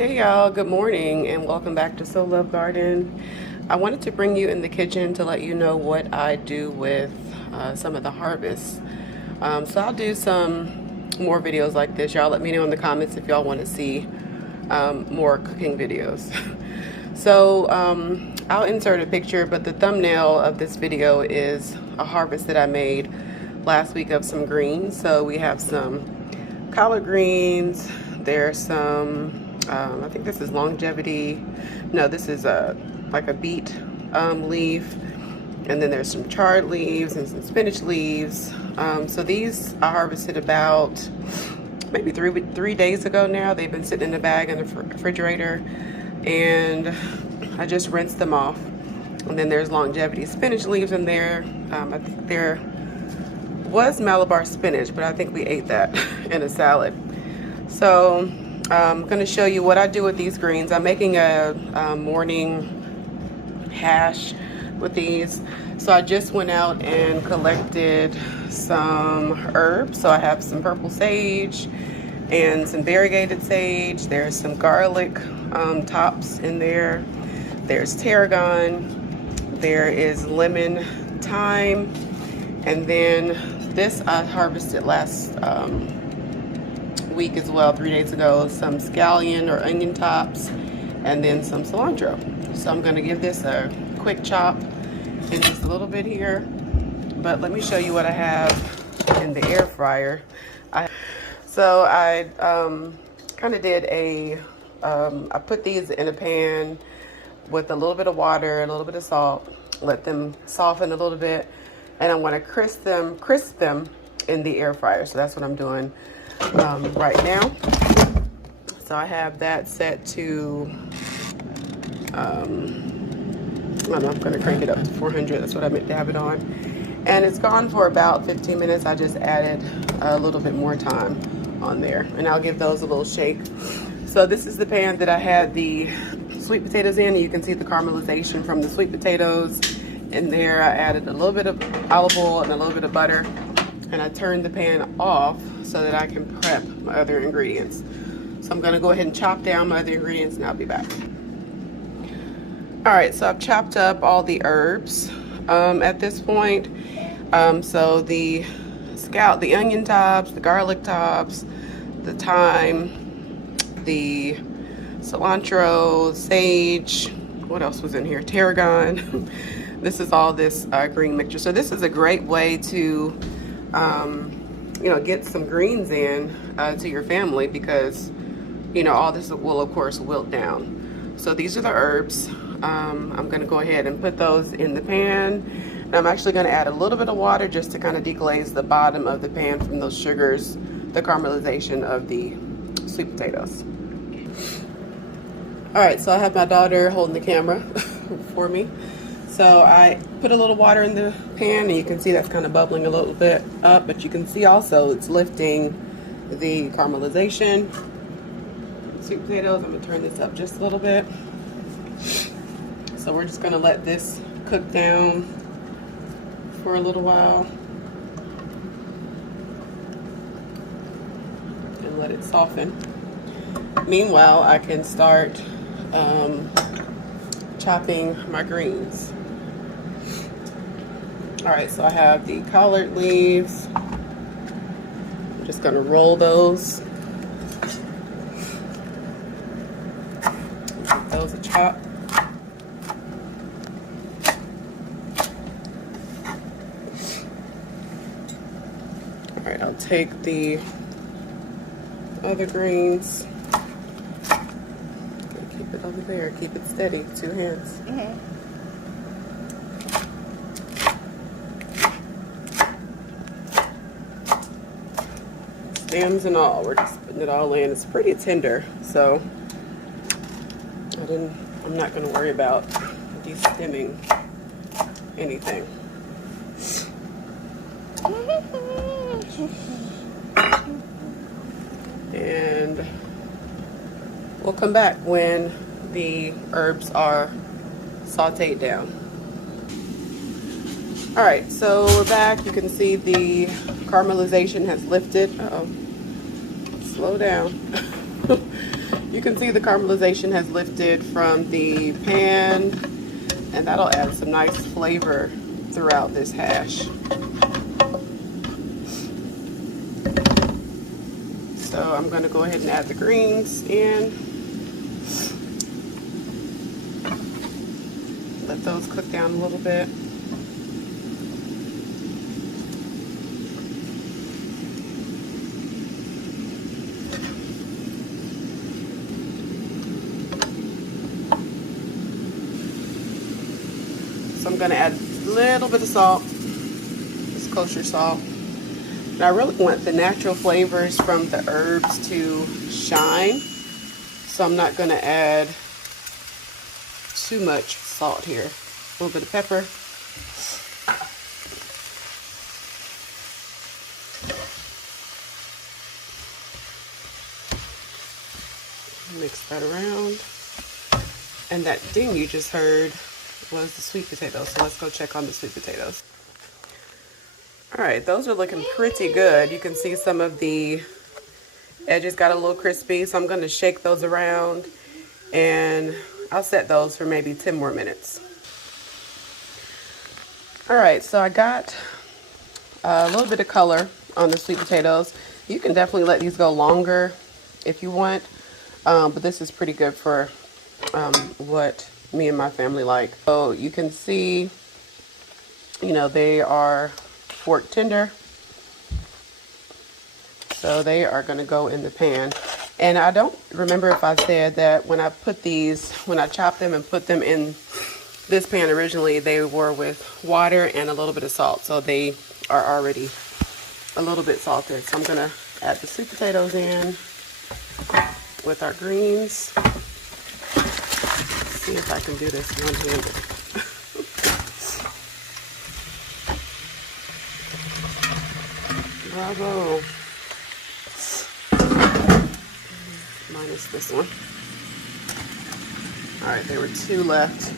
Hey y'all, good morning and welcome back to Sow Love Garden. I wanted to bring you in the kitchen to let you know what I do with some of the harvests. So I'll do some more videos like this. Y'all let me know in the comments if y'all want to see more cooking videos. So I'll insert a picture, but the thumbnail of this video is a harvest that I made last week of some greens. So we have some collard greens, there's some I think this is longevity. No, this is like a beet leaf. And then there's some chard leaves and some spinach leaves. So these I harvested about maybe three days ago now. They've been sitting in a bag in the refrigerator. And I just rinsed them off. And then there's longevity spinach leaves in there. I think there was Malabar spinach, but I think we ate that in a salad. So I'm going to show you what I do with these greens. I'm making a morning hash with these. So I just went out and collected some herbs. So I have some purple sage and some variegated sage. There's some garlic tops in there. There's tarragon. There is lemon thyme. And then this I harvested last week as well, 3 days ago, some scallion or onion tops, and then some cilantro. So I'm going to give this a quick chop in just a little bit here, but let me show you what I have in the air fryer. So I kind of did I put these in a pan with a little bit of water, a little bit of salt, let them soften a little bit, and I want to crisp them in the air fryer. So that's what I'm doing right now. So I have that set to I'm going to crank it up to 400. That's what I meant to have it on, and it's gone for about 15 minutes. I just added a little bit more time on there, and I'll give those a little shake. So this is the pan that I had the sweet potatoes in. You can see the caramelization from the sweet potatoes in there. I added a little bit of olive oil and a little bit of butter, and I turned the pan off so that I can prep my other ingredients. So I'm going to go ahead and chop down my other ingredients, and I'll be back. All right, so I've chopped up all the herbs at this point. So the onion tops, the garlic tops, the thyme, the cilantro, sage, what else was in here? Tarragon. This is all this green mixture. So this is a great way to get some greens in to your family, because all this will of course wilt down. So these are the herbs. I'm going to go ahead and put those in the pan, and I'm actually going to add a little bit of water just to kind of deglaze the bottom of the pan from those sugars, the caramelization of the sweet potatoes. All right, so I have my daughter holding the camera for me. So I put a little water in the pan, and you can see that's kind of bubbling a little bit up, but you can see also it's lifting the caramelization. Sweet potatoes, I'm gonna turn this up just a little bit. So we're just gonna let this cook down for a little while and let it soften. Meanwhile, I can start chopping my greens. All right, so I have the collard leaves. I'm just gonna roll those. Give those a chop. All right, I'll take the other greens. Keep it over there, keep it steady, 2 hands. Mm-hmm. Stems and all, we're just putting it all in. It's pretty tender, so I'm not going to worry about de-stemming anything. And we'll come back when the herbs are sauteed down. All right, so we're back. You can see the caramelization has lifted. Uh-oh. Slow down. You can see the caramelization has lifted from the pan, and that'll add some nice flavor throughout this hash. So I'm going to go ahead and add the greens in. Let those cook down a little bit. So I'm going to add a little bit of salt, just kosher salt. And I really want the natural flavors from the herbs to shine. So I'm not going to add too much salt here. A little bit of pepper. Mix that around. And that ding you just heard was the sweet potatoes. So let's go check on the sweet potatoes. All right, those are looking pretty good. You can see some of the edges got a little crispy, so I'm going to shake those around and I'll set those for maybe 10 more minutes. All right, so I got a little bit of color on the sweet potatoes. You can definitely let these go longer if you want, but this is pretty good for what me and my family like. So you can see, you know, they are fork tender. So they are going to go in the pan. And I don't remember if I said that when I chopped them and put them in this pan originally, they were with water and a little bit of salt. So they are already a little bit salted. So I'm going to add the sweet potatoes in with our greens. See if I can do this one-handed. Bravo. Minus this one. All right, there were 2 left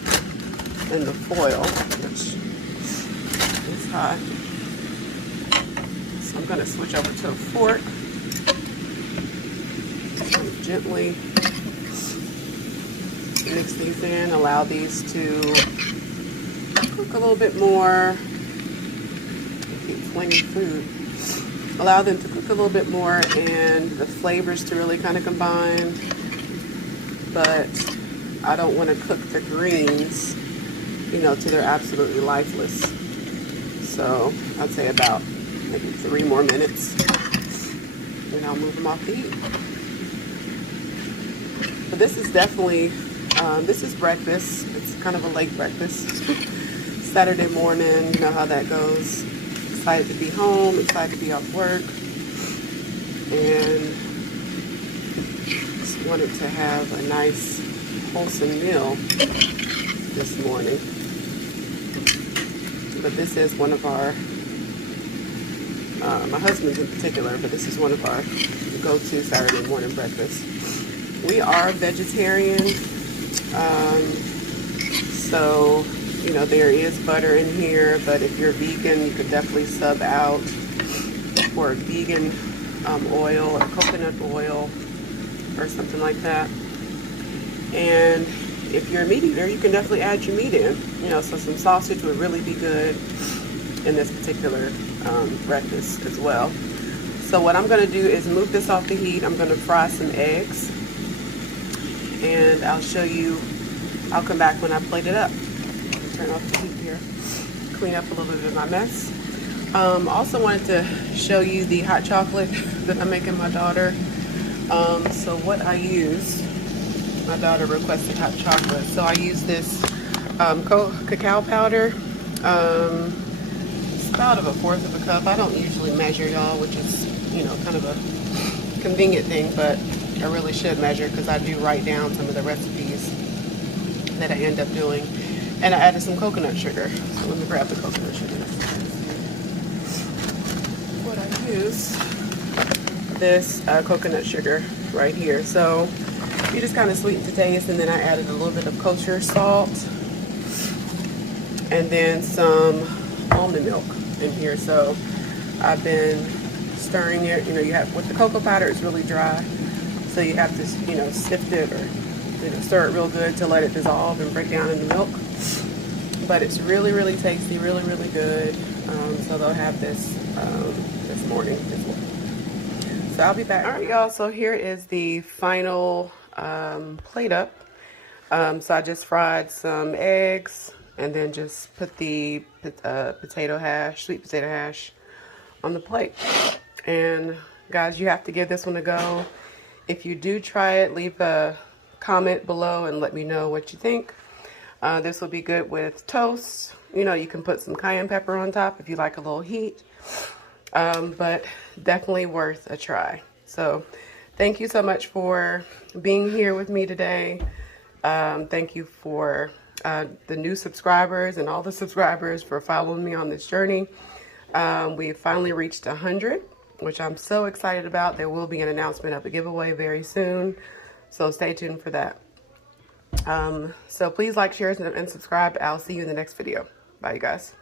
in the foil, which is hot. So I'm going to switch over to a fork. And gently mix these in, allow these to cook a little bit more. I keep flinging food. Allow them to cook a little bit more and the flavors to really kind of combine. But I don't want to cook the greens, you know, till they're absolutely lifeless. So I'd say about maybe 3 more minutes, and I'll move them off the heat. But this is definitely, this is breakfast. It's kind of a late breakfast. Saturday morning, you know how that goes. Excited to be home, excited to be off work, and just wanted to have a nice, wholesome meal this morning. But this is one of our, my husband's in particular, but this is one of our go-to Saturday morning breakfasts. We are vegetarian, so you know, there is butter in here, but if you're vegan, you could definitely sub out for vegan oil or coconut oil or something like that. And if you're a meat eater, you can definitely add your meat in. You know, so some sausage would really be good in this particular breakfast as well. So what I'm going to do is move this off the heat. I'm going to fry some eggs, and I'll show you. I'll come back when I plate it up. Turn off the heat here, clean up a little bit of my mess. Also wanted to show you the hot chocolate that I'm making my daughter. So what I use, my daughter requested hot chocolate, so I use this cacao powder. It's about 1/4 of a cup. I don't usually measure, y'all, which is, you know, kind of a convenient thing, but I really should measure because I do write down some of the recipes that I end up doing. And I added some coconut sugar. So let me grab the coconut sugar. What I use, this coconut sugar right here. So you just kind of sweeten to taste, and then I added a little bit of kosher salt, and then some almond milk in here. So I've been stirring it. You know, you have with the cocoa powder, it's really dry. So you have to, you know, sift it or, you know, stir it real good to let it dissolve and break down in the milk. But it's really, really tasty, really, really good. So they'll have this this morning as well. So I'll be back. All right, y'all. So here is the final plate up. So I just fried some eggs and then just put the potato hash, sweet potato hash, on the plate. And guys, you have to give this one a go. If you do try it, leave a comment below and let me know what you think. This will be good with toast. You know, you can put some cayenne pepper on top if you like a little heat. But definitely worth a try. So thank you so much for being here with me today. Thank you for the new subscribers and all the subscribers for following me on this journey. We finally reached 100, which I'm so excited about. There will be an announcement of a giveaway very soon, so stay tuned for that. So please like, share, and subscribe. I'll see you in the next video. Bye, you guys.